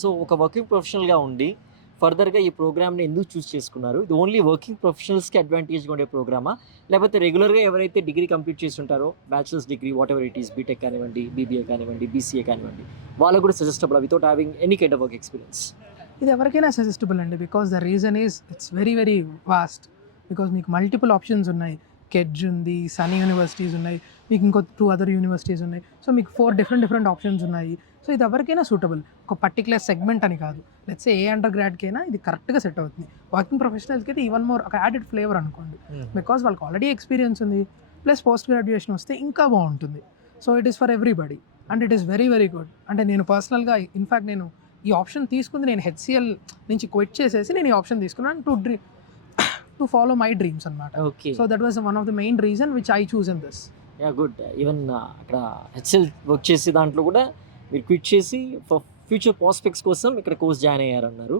So ఒక working ప్రొఫెషనల్‌గా ఉండి ఫర్దర్‌గా ఈ ప్రోగ్రామ్‌ని ఎందుకు చూస్ చేసుకున్నారు? ఇది ఓన్లీ వర్కింగ్ ప్రొఫెషనల్స్‌కి అడ్వాంటేజ్‌గా ఉండే ప్రోగ్రామా? లేకపోతే రెగ్యులర్‌గా ఎవరైతే డిగ్రీ కంప్లీట్ చేసి ఉంటారో bachelor's degree whatever it is BTech కానివ్వండి, బీబీఏ కానివ్వండి, బీసీఏ కానివ్వండి వాళ్ళకి కూడా సజెస్టబులా without having any kind of work experience? ఇది ఎవరికైనా సజెస్టబుల్ అండి. Because the reason is it's very very vast. Because మీకు మల్టిపుల్ ఆప్షన్స్ ఉన్నాయి. కెడ్జ్ ఉంది, సన్ యూనివర్సిటీస్ ఉన్నాయి, మీకు ఇంకో 2 అదర్ యూనివర్సిటీస్ ఉన్నాయి. సో మీకు 4 డిఫరెంట్ ఆప్షన్స్ ఉన్నాయి. సో ఇది ఎవరికైనా సూటబుల్. ఒక పర్టిక్యులర్ సెగ్మెంట్ అని కాదు. లెట్స్ సే ఏ అండర్ గ్రాడ్‌కైనా ఇది కరెక్ట్‌గా సెట్ అవుతుంది. వర్కింగ్ ప్రొఫెషనల్స్‌కి అయితే ఈవెన్ మోర్ ఒక యాడెడ్ ఫ్లేవర్ అనుకోండి. బికాస్ వాళ్ళకి ఆల్రెడీ ఎక్స్పీరియన్స్ ఉంది. ప్లస్ పోస్ట్ గ్రాడ్యుయేషన్ వస్తే ఇంకా బాగుంటుంది. So it is for everybody and it is very very good. అంటే నేను పర్సనల్‌గా ఇన్‌ఫాక్ట్ నేను ఈ ఆప్షన్ తీసుకుంది నేను హెచ్‌సీఎల్ నుంచి క్విట్ చేసేసి నేను ఈ ఆప్షన్ తీసుకున్నాను టు ఫాలో మై డ్రీమ్స్ అన్నమాట. Okay. So that was one of the main reason which I choose in this. Yeah! Good. Even అక్కడ హెచ్‌ఎల్ వర్క్ చేసే దాంట్లో కూడా మీరు క్విట్ చేసి ఫర్ ఫ్యూచర్ ప్రాస్పెక్ట్స్ కోసం ఇక్కడ కోర్స్ జాయిన్ అయ్యారన్నారు.